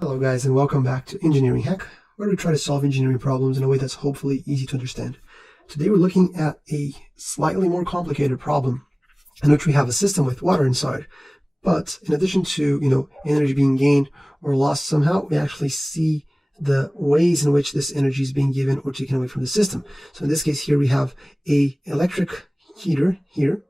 Hello guys, and welcome back to Engineering Hack, where we try to solve engineering problems in a way that's hopefully easy to understand. Today we're looking at a slightly more complicated problem in which we have a system with water inside, but in addition to energy being gained or lost somehow, we actually see the ways in which this energy is being given or taken away from the system. So in this case here we have a electric heater here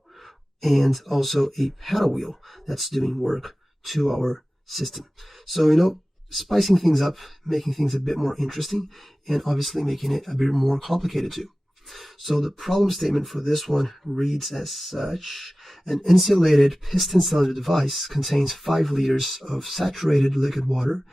and also a paddle wheel that's doing work to our system. So spicing things up, making things a bit more interesting, and obviously making it a bit more complicated too. So the problem statement for this one reads as such: an insulated piston-cylinder device contains 5 liters of saturated liquid water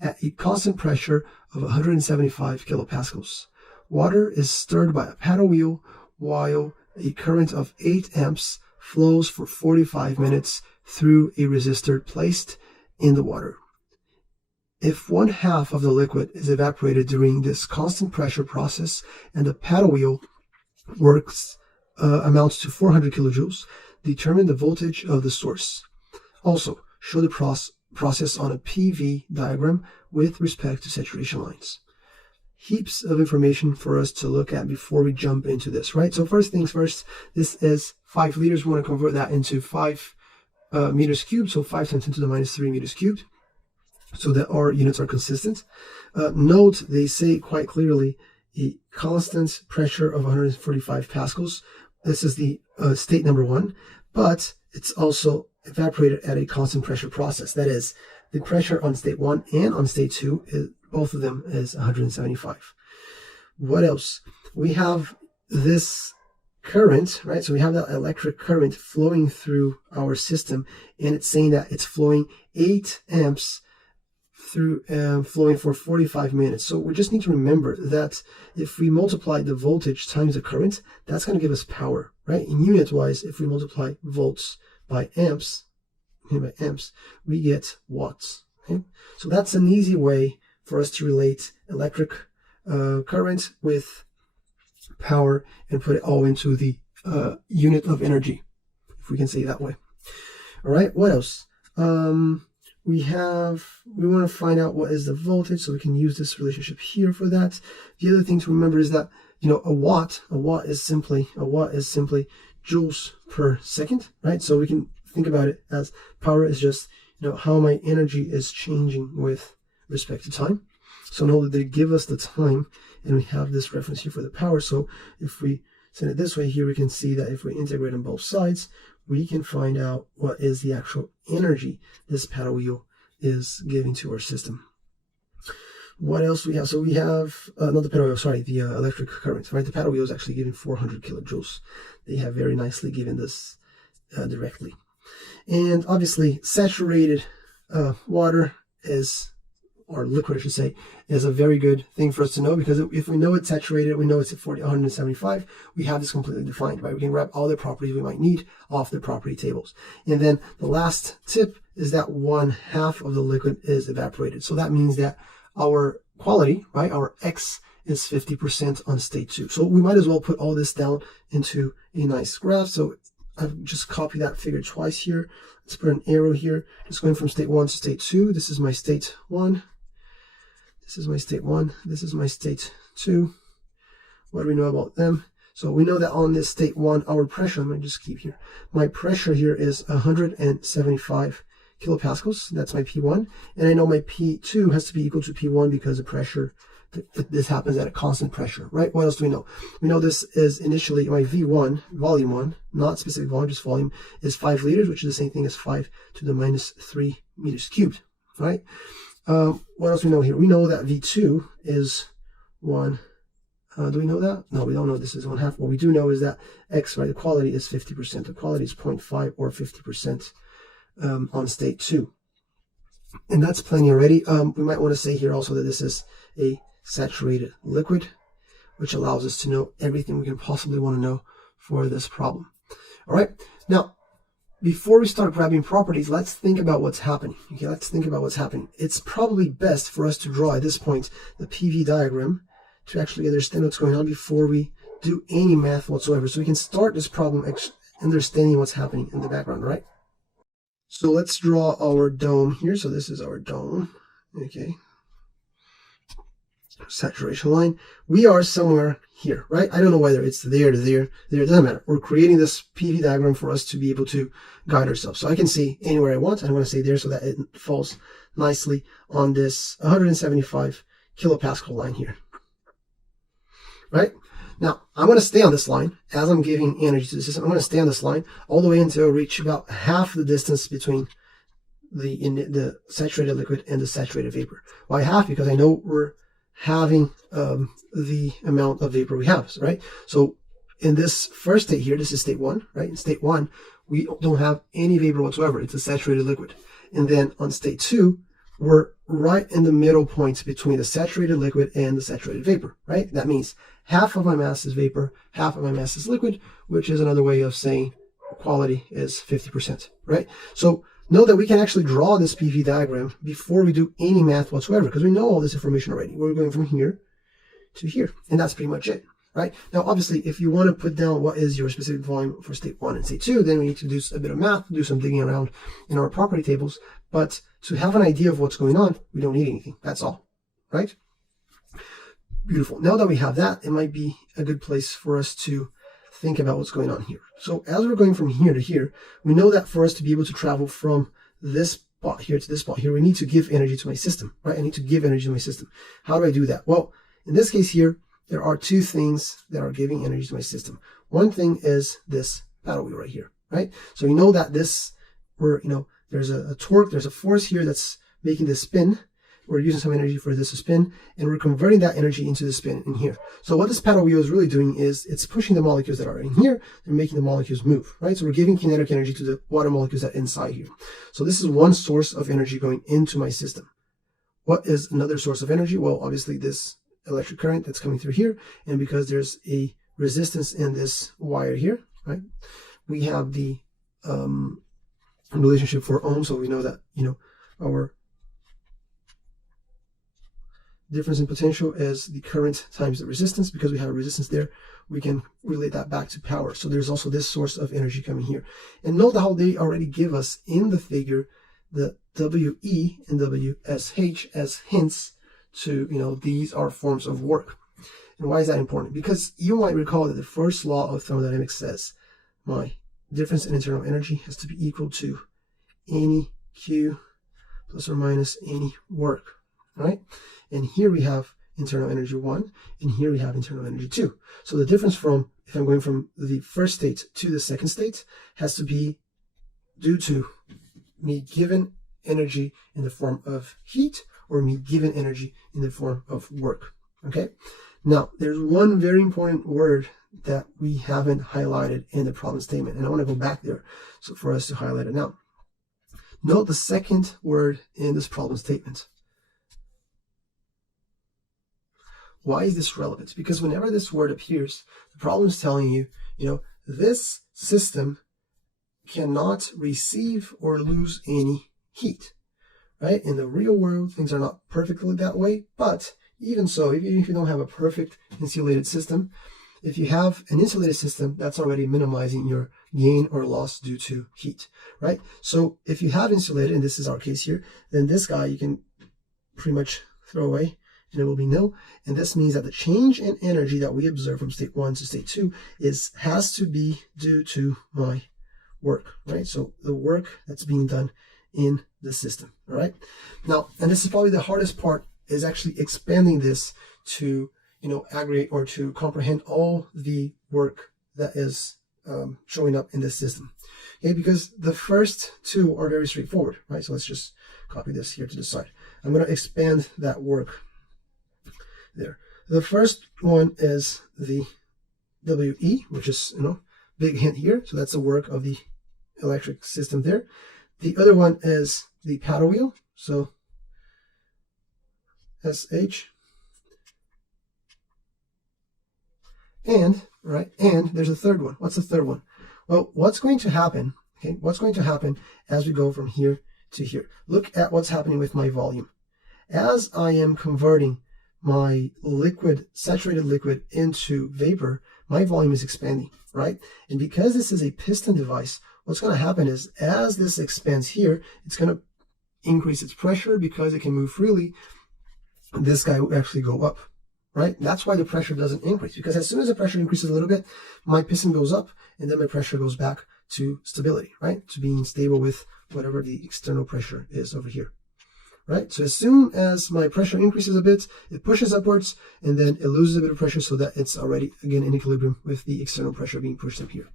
at a constant pressure of 175 kilopascals. Water is stirred by a paddle wheel while a current of 8 amps flows for 45 minutes through a resistor placed in the water. If 1/2 of the liquid is evaporated during this constant pressure process and the paddle wheel works amounts to 400 kilojoules, determine the voltage of the source. Also, show the process on a PV diagram with respect to saturation lines. Heaps of information for us to look at before we jump into this, right? So first things first, this is 5 liters. We want to convert that into 5 meters cubed, so 5 times 10 to the minus 3 meters cubed, so that our units are consistent. Note, they say quite clearly a constant pressure of 145 pascals. This is the state number 1, but it's also evaporated at a constant pressure process. That is, the pressure on state 1 and on state 2, both of them is 175. What else? We have this current, right? So we have that electric current flowing through our system, and it's saying that it's flowing 8 amps through flowing for 45 minutes. So we just need to remember that if we multiply the voltage times the current, that's going to give us power, right? In unit wise, if we multiply volts by amps, we get watts. Okay? So that's an easy way for us to relate electric current with power and put it all into the unit of energy, if we can say it that way. All right, what else? We want to find out what is the voltage, so we can use this relationship here for that. The other thing to remember is that a watt is simply joules per second, right? So we can think about it as power is just how my energy is changing with respect to time. So know that they give us the time, and we have this reference here for the power. So if we send it this way here, we can see that if we integrate on both sides, we can find out what is the actual energy this paddle wheel is giving to our system. What else we have? So we have not the paddle wheel, sorry, the electric current, right? The paddle wheel is actually giving 400 kilojoules. They have very nicely given this directly. And obviously saturated water is, or liquid I should say, is a very good thing for us to know, because if we know it's saturated, we know it's at 175, we have this completely defined, right? We can grab all the properties we might need off the property tables. And then the last tip is that 1/2 of the liquid is evaporated. So that means that our quality, right, our X is 50% on state 2. So we might as well put all this down into a nice graph. So I've just copied that figure twice here. Let's put an arrow here. It's going from state 1 to state 2. This is my state 1. This is my state 1. This is my state 2. What do we know about them? So we know that on this state 1, our pressure, let me just keep here. My pressure here is 175 kilopascals. That's my P1. And I know my P2 has to be equal to P1 because the pressure, this happens at a constant pressure, right? What else do we know? We know this is initially my V1, volume 1, not specific volume, just volume, is 5 liters, which is the same thing as 5 to the minus 3 meters cubed, right? What else do we know here? We know that V2 is 1. Do we know that? No, we don't know this is 1/2. What we do know is that X, right, the quality is 50%. The quality is 0.5 or 50% on state 2. And that's plenty already. We might want to say here also that this is a saturated liquid, which allows us to know everything we can possibly want to know for this problem. All right. Now, before we start grabbing properties, let's think about what's happening. Okay, let's think about what's happening. It's probably best for us to draw at this point the PV diagram to actually understand what's going on before we do any math whatsoever. So we can start this problem understanding what's happening in the background, right? So let's draw our dome here. So this is our dome. okay, saturation line, we are somewhere here, right? I don't know whether it's there to there, it doesn't matter. We're creating this PV diagram for us to be able to guide ourselves. So I can see anywhere I want. I'm going to say there so that it falls nicely on this 175 kilopascal line here, right? Now, I'm going to stay on this line as I'm giving energy to the system. I'm going to stay on this line all the way until I reach about half the distance between the saturated liquid and the saturated vapor. Why half? Because I know we're having the amount of vapor we have, right? So in this first state here, this is state 1, right? In state 1, we don't have any vapor whatsoever. It's a saturated liquid. And then on state 2, we're right in the middle point between the saturated liquid and the saturated vapor, right? That means half of my mass is vapor, half of my mass is liquid, which is another way of saying quality is 50%, right? So know that we can actually draw this PV diagram before we do any math whatsoever, because we know all this information already. We're going from here to here, and that's pretty much it, right? Now, obviously, if you want to put down what is your specific volume for state 1 and state 2, then we need to do a bit of math, do some digging around in our property tables. But to have an idea of what's going on, we don't need anything. That's all, right? Beautiful. Now that we have that, it might be a good place for us to think about what's going on here. So as we're going from here to here, we know that for us to be able to travel from this spot here to this spot here, we need to give energy to my system, right? I need to give energy to my system. How do I do that? Well, in this case here, there are two things that are giving energy to my system. One thing is this paddle wheel right here, right? So we know that there's a torque, there's a force here that's making this spin. We're using some energy for this to spin, and we're converting that energy into the spin in here. So what this paddle wheel is really doing is it's pushing the molecules that are in here and making the molecules move, right? So we're giving kinetic energy to the water molecules that are inside here. So this is one source of energy going into my system. What is another source of energy? Well, obviously this electric current that's coming through here, and because there's a resistance in this wire here, right? We have the relationship for ohms, so we know that, our difference in potential is the current times the resistance. Because we have a resistance there, we can relate that back to power. So there's also this source of energy coming here. And note how they already give us in the figure the WE and WSH as hints to, these are forms of work. And why is that important? Because you might recall that the first law of thermodynamics says my difference in internal energy has to be equal to any Q plus or minus any work, right? And here we have internal energy 1, and here we have internal energy 2. So the difference from, if I'm going from the first state to the second state, has to be due to me given energy in the form of heat or me given energy in the form of work, okay? Now, there's one very important word that we haven't highlighted in the problem statement, and I want to go back there so for us to highlight it now. Note the second word in this problem statement. Why is this relevant? Because whenever this word appears, the problem is telling you, this system cannot receive or lose any heat, right? In the real world, things are not perfectly that way, but even so, even if you don't have a perfect insulated system, if you have an insulated system, that's already minimizing your gain or loss due to heat, right? So if you have insulated, and this is our case here, then this guy you can pretty much throw away, and it will be nil. And this means that the change in energy that we observe from state 1 to state 2 has to be due to my work, right? So the work that's being done in the system, all right? Now, and this is probably the hardest part, is actually expanding this to, aggregate or to comprehend all the work that is showing up in this system, okay? Because the first two are very straightforward, right? So let's just copy this here to the side. I'm going to expand that work there. The first one is the WE, which is, big hint here. So that's the work of the electric system there. The other one is the paddle wheel. So SH. And there's a third one. What's the third one? Well, what's going to happen, okay? What's going to happen as we go from here to here? Look at what's happening with my volume. As I am converting my liquid, saturated liquid into vapor, my volume is expanding, right? And because this is a piston device, what's going to happen is as this expands here, it's going to increase its pressure because it can move freely, this guy would actually go up, right? That's why the pressure doesn't increase, because as soon as the pressure increases a little bit, my piston goes up, and then my pressure goes back to stability, right? To being stable with whatever the external pressure is over here, right? So as soon as my pressure increases a bit, it pushes upwards, and then it loses a bit of pressure so that it's already, again, in equilibrium with the external pressure being pushed up here.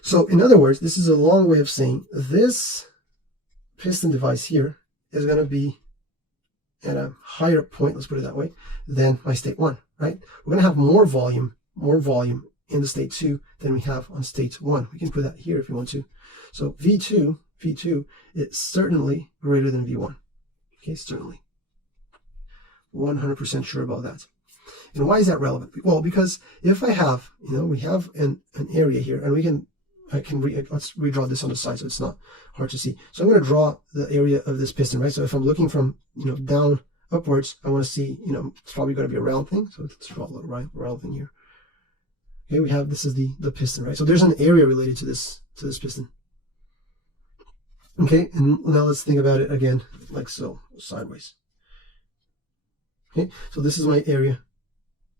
So in other words, this is a long way of saying this piston device here is going to be at a higher point, let's put it that way, than my state 1, right? We're going to have more volume in the state 2 than we have on state 1. We can put that here if you want to. So V2 is certainly greater than V1. Okay, certainly. 100% sure about that. And why is that relevant? Well, because if I have, we have an area here, and let's redraw this on the side so it's not hard to see. So I'm going to draw the area of this piston, right? So if I'm looking from, down upwards, I want to see, it's probably going to be a round thing. So let's draw a little round thing here. Okay, this is the piston, right? So there's an area related to this piston. Okay, and now let's think about it again, like so, sideways. Okay, so this is my area,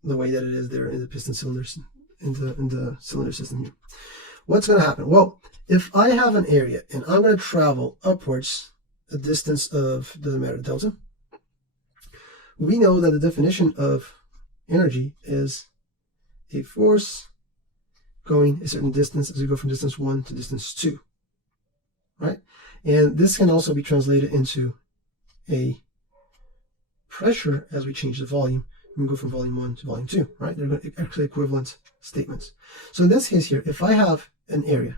the way that it is there in the piston cylinders, in the cylinder system here. What's going to happen? Well, if I have an area and I'm going to travel upwards a distance of, doesn't matter, delta, we know that the definition of energy is a force going a certain distance as we go from distance 1 to distance 2, right? And this can also be translated into a pressure as we change the volume. We can go from volume 1 to volume 2, right? They're actually equivalent statements. So in this case here, if I have an area,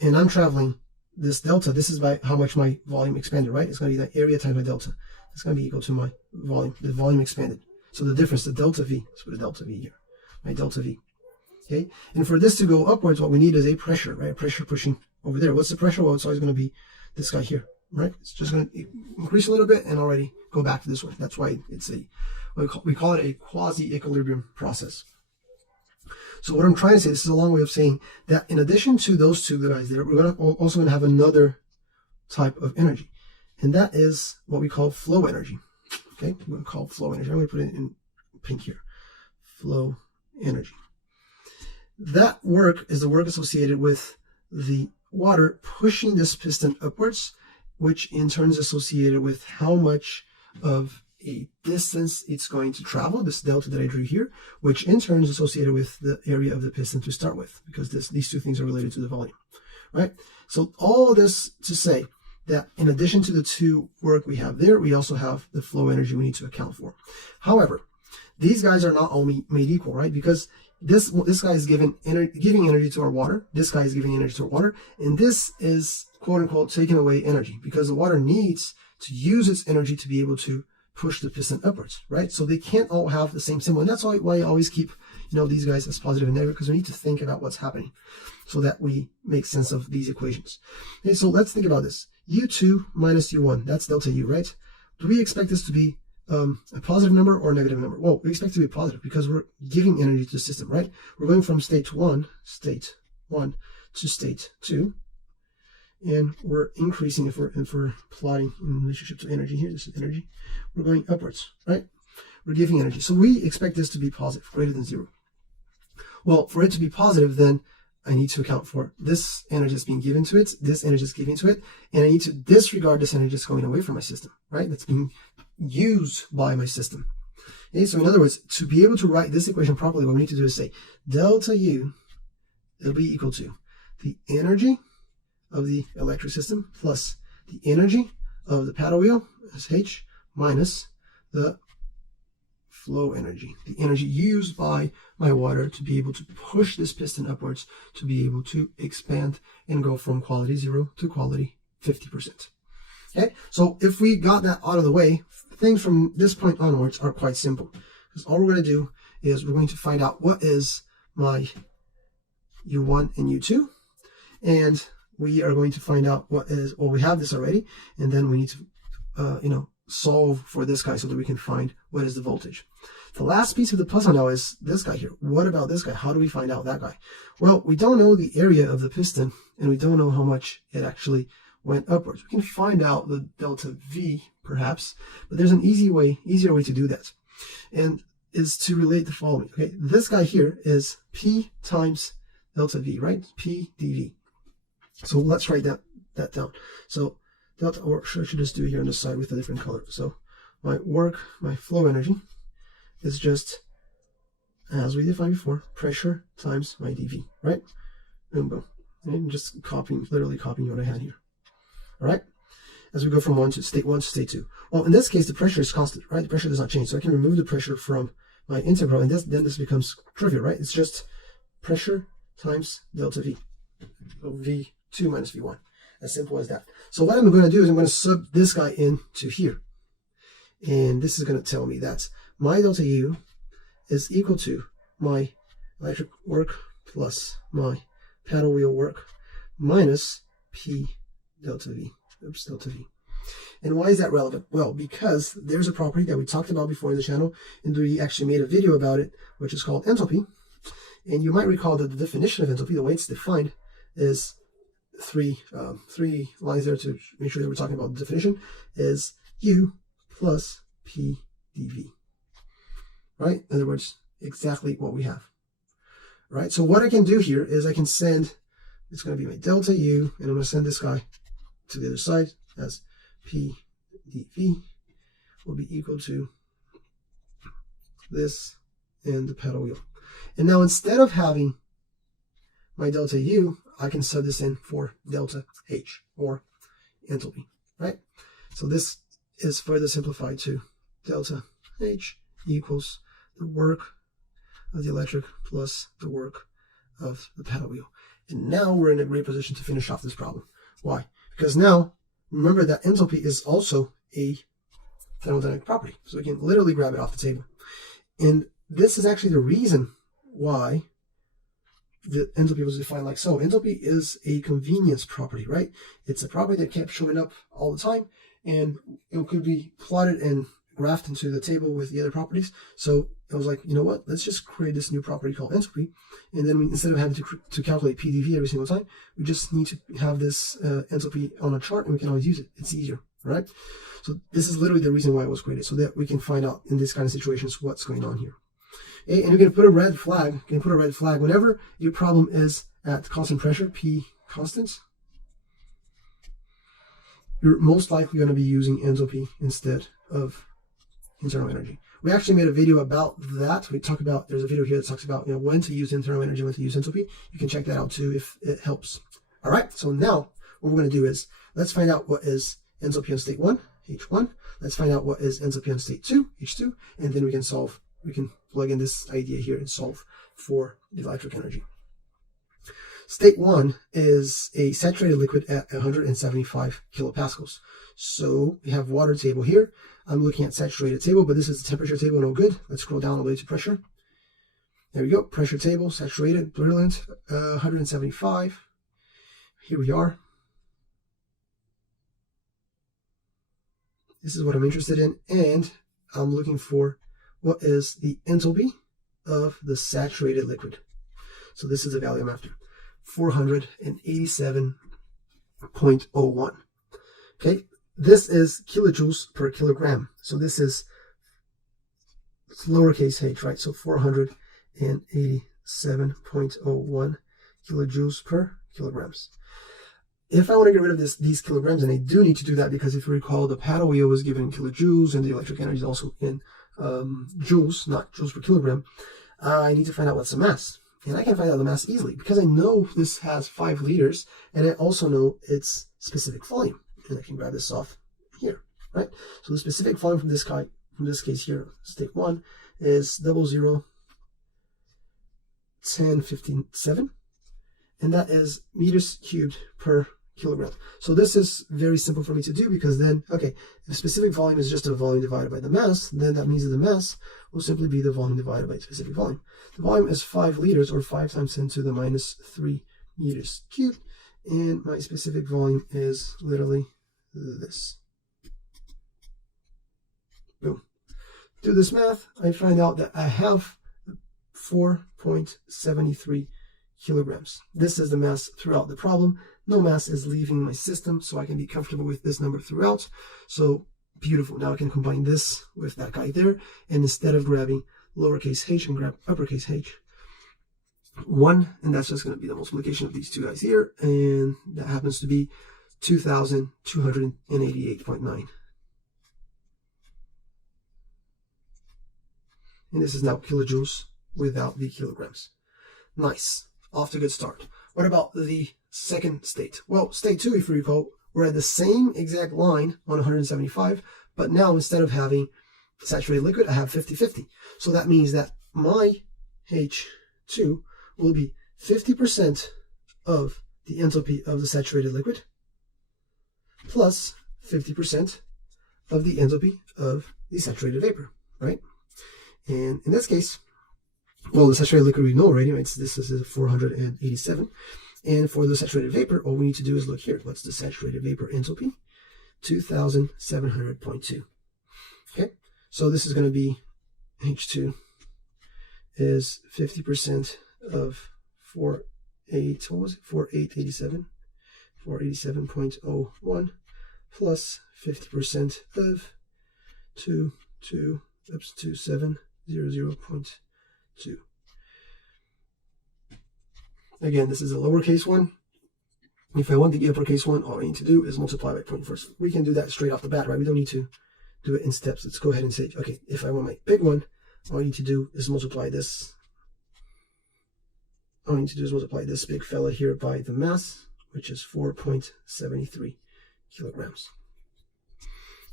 and I'm traveling this delta, this is by how much my volume expanded, right? It's going to be that area times my delta. It's going to be equal to my volume, the volume expanded. So the difference, the delta V, let's put a delta V here, my delta V. Okay, and for this to go upwards, what we need is a pressure, right? A pressure pushing over there. What's the pressure? Well, it's always going to be this guy here, right? It's just going to increase a little bit and already go back to this one. That's why it's we call it a quasi-equilibrium process. So what I'm trying to say, this is a long way of saying that in addition to those two guys there, we're also going to have another type of energy, and that is what we call flow energy. Okay, we're going to call flow energy. I'm going to put it in pink here. Flow energy. That work is the work associated with the water pushing this piston upwards, which in turn is associated with how much of a distance it's going to travel, this delta that I drew here, which in turn is associated with the area of the piston to start with, because these two things are related to the volume, right? So all this to say that in addition to the two work we have there, we also have the flow energy we need to account for. However, these guys are not all made equal, right? Because this guy is giving energy to our water, this guy is giving energy to our water, and this is quote unquote taking away energy, because the water needs to use its energy to be able to push the piston upwards, right? So they can't all have the same symbol, and that's why I always keep these guys as positive and negative, because we need to think about what's happening so that we make sense of these equations. Okay, so let's think about this. U2 minus U1, that's delta U, right? Do we expect this to be a positive number or a negative number? Well, we expect it to be positive because we're giving energy to the system, right? We're going from state 1 to state 2, and we're increasing if we're plotting in relationship to energy here. This is energy. We're going upwards, right? We're giving energy. So we expect this to be positive, greater than 0. Well, for it to be positive, then I need to account for this energy that's being given to it, this energy is given to it, and I need to disregard this energy that's going away from my system, right? That's being used by my system. Okay, so in other words, to be able to write this equation properly, what we need to do is say delta U will be equal to the energy of the electric system plus the energy of the paddle wheel, SH, minus the flow energy, the energy used by my water to be able to push this piston upwards, to be able to expand and go from quality 0 to quality 50%. Okay, so if we got that out of the way, things from this point onwards are quite simple, because all we're going to do is we're going to find out what is my U1 and U2, and we are going to find out what is, well, we have this already, and then we need to solve for this guy so that we can find what is the voltage. The last piece of the puzzle now is this guy here. What about this guy? How do we find out that guy? Well, we don't know the area of the piston, and we don't know how much it actually went upwards. We can find out the delta V perhaps, but there's an easier way to do that, and is to relate the following. Okay, this guy here is P times delta V, right? P dV. So let's write that down. So delta, or I should just do it here on this side with a different color. So my work, my flow energy is just, as we defined before, pressure times my dV, right? Boom, boom. And just literally copying what I had here. All right? As we go from state 1 to state 2. Well, in this case, the pressure is constant, right? The pressure does not change. So I can remove the pressure from my integral, and then this becomes trivial, right? It's just pressure times delta V. So V2 minus V1. As simple as that. So what I'm going to do is I'm going to sub this guy into here. And this is going to tell me that my delta U is equal to my electric work plus my paddle wheel work minus P delta V. Oops, delta V. And why is that relevant? Well, because there's a property that we talked about before in the channel, and we actually made a video about it, which is called enthalpy. And you might recall that the definition of enthalpy, the way it's defined, is three lines there to make sure that we're talking about the definition, is U plus P dV. Right? In other words, exactly what we have. Right? So what I can do here is I can send, it's going to be my delta U, and I'm going to send this guy to the other side as P dV will be equal to this and the paddle wheel. And now instead of having my delta U, I can sub this in for delta H, or enthalpy, right? So this is further simplified to delta H equals the work of the electric plus the work of the paddle wheel. And now we're in a great position to finish off this problem. Why? Because now, remember that enthalpy is also a thermodynamic property. So we can literally grab it off the table. And this is actually the reason why the enthalpy was defined like so. Enthalpy is a convenience property, right? It's a property that kept showing up all the time, and it could be plotted and graphed into the table with the other properties. So I was like, you know what? Let's just create this new property called enthalpy, and then instead of having to calculate PdV every single time, we just need to have this enthalpy on a chart, and we can always use it. It's easier, right? So this is literally the reason why it was created, so that we can find out in these kind of situations what's going on here. And you're going to put a red flag. You can put a red flag whenever your problem is at constant pressure, P constant. You're most likely going to be using enthalpy instead of internal energy. We actually made a video about that. We talk about, there's a video here that talks about, when to use internal energy, when to use enthalpy. You can check that out too if it helps. All right. So now what we're going to do is let's find out what is enthalpy on state 1, H1. Let's find out what is enthalpy on state 2, H2, and then we can solve. We can plug in this idea here and solve for the electric energy. State 1 is a saturated liquid at 175 kilopascals. So we have water table here. I'm looking at saturated table, but this is the temperature table, no good. Let's scroll down all the way to pressure. There we go, pressure table, saturated, brilliant, 175. Here we are. This is what I'm interested in, and I'm looking for what is the enthalpy of the saturated liquid. So this is the value I'm after, 487.01. Okay, this is kilojoules per kilogram. So this is lowercase h, right? So 487.01 kilojoules per kilograms. If I want to get rid of these kilograms, and I do need to do that because if you recall, the paddle wheel was given in kilojoules and the electric energy is also in joules, not joules per kilogram, I need to find out what's the mass. And I can find out the mass easily because I know this has 5 liters, and I also know its specific volume. And I can grab this off here, right? So the specific volume from this case here, state 1, is 001057, and that is meters cubed per kilogram. So this is very simple for me to do because then, okay, if the specific volume is just a volume divided by the mass, then that means that the mass will simply be the volume divided by the specific volume. The volume is 5 liters, or 5 times 10 to the minus 3 meters cubed, and my specific volume is literally this. Boom. Do this math, I find out that I have 4.73 kilograms. This is the mass throughout the problem. No mass is leaving my system, so I can be comfortable with this number throughout. So beautiful. Now I can combine this with that guy there, and instead of grabbing lowercase h, and grab uppercase h. 1, and that's just going to be the multiplication of these two guys here, and that happens to be 2,288.9. And this is now kilojoules without the kilograms. Nice. Off to a good start. What about the second state? Well, state 2, if you recall, we're at the same exact line on 175, but now instead of having saturated liquid, I have 50-50. So that means that my H2 will be 50% of the enthalpy of the saturated liquid plus 50% of the enthalpy of the saturated vapor, right? And in this case, well, the saturated liquid we know already, right? So this is 487. And for the saturated vapor, all we need to do is look here. What's the saturated vapor enthalpy? 2,700.2. Okay, so this is going to be H2 is 50% of 487.01 plus 50% of 2700.2. Again, this is a lowercase one. If I want the uppercase one, all I need to do is multiply by 0.4. We can do that straight off the bat, right? We don't need to do it in steps. Let's go ahead and say, okay, if I want my big one, all I need to do is multiply this. All I need to do is multiply this big fella here by the mass, which is 4.73 kilograms.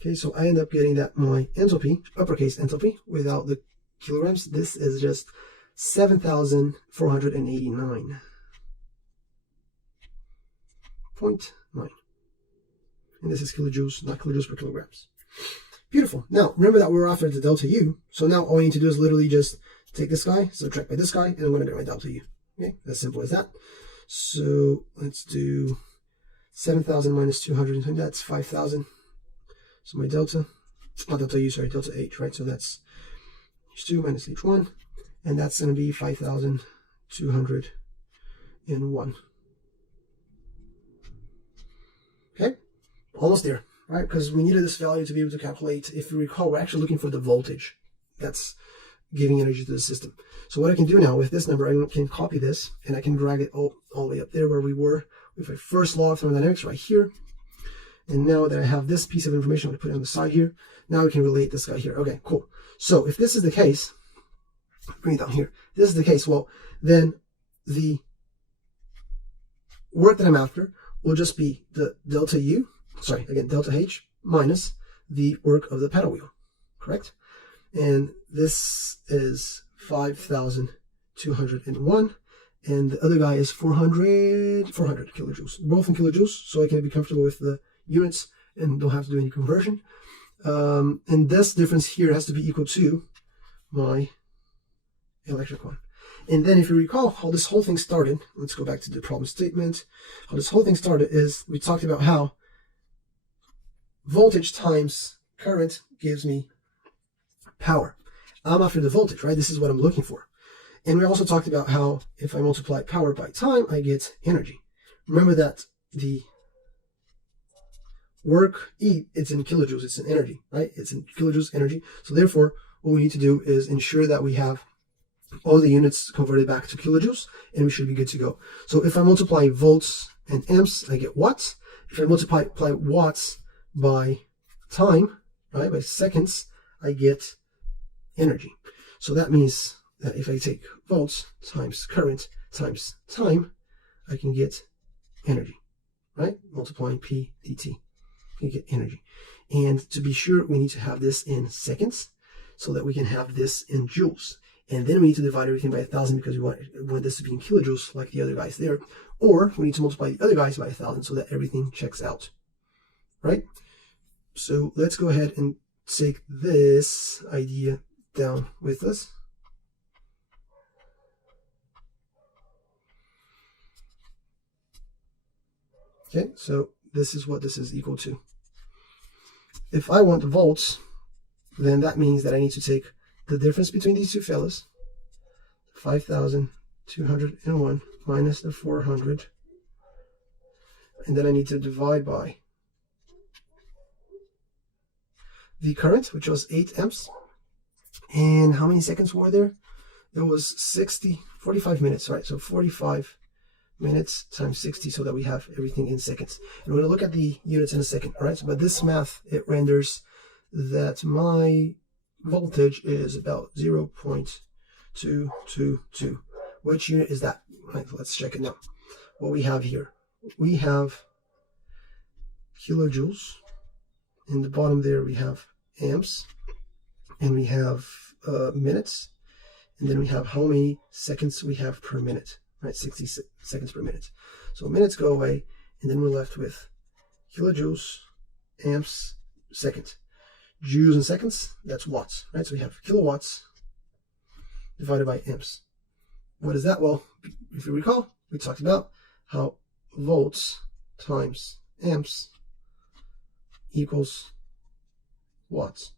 Okay, so I end up getting that my enthalpy, uppercase enthalpy, without the kilograms, this is just 7,489.9. And this is kilojoules, not kilojoules per kilograms. Beautiful. Now, remember that we're after the delta U. So now all I need to do is literally just take this guy, subtract by this guy, and I'm going to get my delta U. Okay, as simple as that. So let's do 7,000 minus 200, and that's 5,000. So my delta, not delta U, sorry, delta H, right? So that's H2 minus H1, and that's going to be 5,201. Okay, almost there, right? Because we needed this value to be able to calculate. If you recall, we're actually looking for the voltage that's giving energy to the system. So what I can do now with this number, I can copy this, and I can drag it all the way up there where we were with my first law of thermodynamics right here. And now that I have this piece of information, I'm going to put it on the side here. Now we can relate this guy here. Okay, cool. So if this is the case, bring it down here. If this is the case, well, then the work that I'm after will just be the delta U, sorry, again, delta H minus the work of the paddle wheel, correct? And this is 5,201, and the other guy is 400 kilojoules, both in kilojoules, so I can be comfortable with the units and don't have to do any conversion. And this difference here has to be equal to my electric one. And then if you recall how this whole thing started, let's go back to the problem statement. How this whole thing started is we talked about how voltage times current gives me power. I'm after the voltage, right? This is what I'm looking for. And we also talked about how if I multiply power by time, I get energy. Remember that the work E, it's in kilojoules, it's in energy, right? It's in kilojoules energy. So therefore, what we need to do is ensure that we have all the units converted back to kilojoules, and we should be good to go. So if I multiply volts and amps, I get watts. If I multiply watts by time, right, by seconds, I get energy. So that means that if I take volts times current times time, I can get energy, right? Multiplying P dt, you get energy. And to be sure, we need to have this in seconds so that we can have this in joules. And then we need to divide everything by 1,000 because we want this to be in kilojoules like the other guys there. Or we need to multiply the other guys by 1,000 so that everything checks out, right? So let's go ahead and take this idea down with us. Okay, so this is what this is equal to. If I want the volts, then that means that I need to take the difference between these two fellas, 5,201 minus the 400, and then I need to divide by the current, which was 8 amps. And how many seconds were there? It was 45 minutes, right? So 45 minutes times 60, so that we have everything in seconds. And we're going to look at the units in a second, all right? So, but this math, it renders that my voltage is about 0.222. Which unit is that? Right, let's check it now. What we have here, we have kilojoules. In the bottom there, we have amps, and we have minutes, and then we have how many seconds we have per minute, right? 60 seconds per minute. So minutes go away, and then we're left with kilojoules, amps, second. Joules and seconds, that's watts, right? So we have kilowatts divided by amps. What is that? Well, if you recall, we talked about how volts times amps equals watts.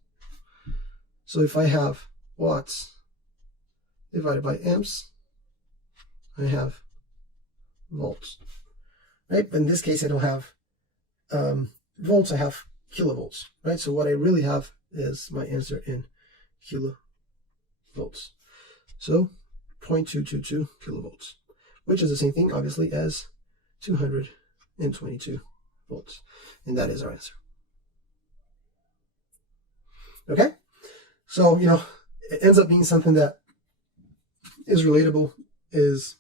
So if I have watts divided by amps, I have volts, right? But in this case, I don't have volts, I have kilovolts, right? So what I really have is my answer in kilovolts. So 0.222 kilovolts, which is the same thing, obviously, as 222 volts. And that is our answer. Okay? So, you know, it ends up being something that is relatable, is,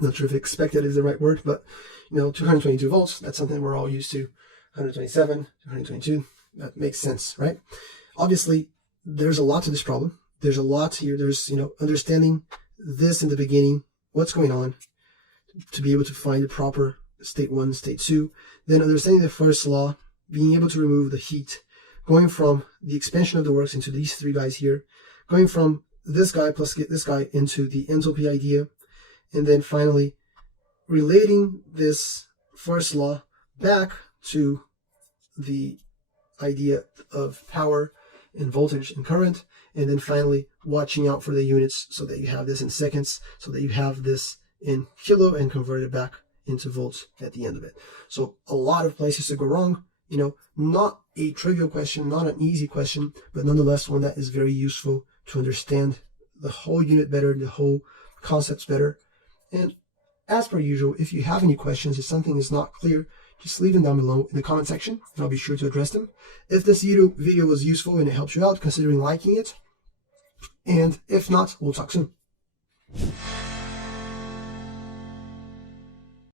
not sure if expected is the right word, but, you know, 222 volts, that's something we're all used to. 127, 222, that makes sense, right? Obviously, there's a lot to this problem. There's a lot here. There's, you know, understanding this in the beginning, what's going on, to be able to find the proper state 1, state 2. Then understanding the first law, being able to remove the heat, going from the expansion of the works into these three guys here, going from this guy plus this guy into the enthalpy idea, and then finally relating this first law back to the idea of power and voltage and current, and then finally watching out for the units so that you have this in seconds, so that you have this in kilo and convert it back into volts at the end of it. So a lot of places to go wrong, you know, not a trivial question, not an easy question, but nonetheless one that is very useful to understand the whole unit better, the whole concepts better. And as per usual, if you have any questions, if something is not clear, just leave them down below in the comment section, and I'll be sure to address them. If this video was useful and it helps you out, considering liking it. And if not, we'll talk soon.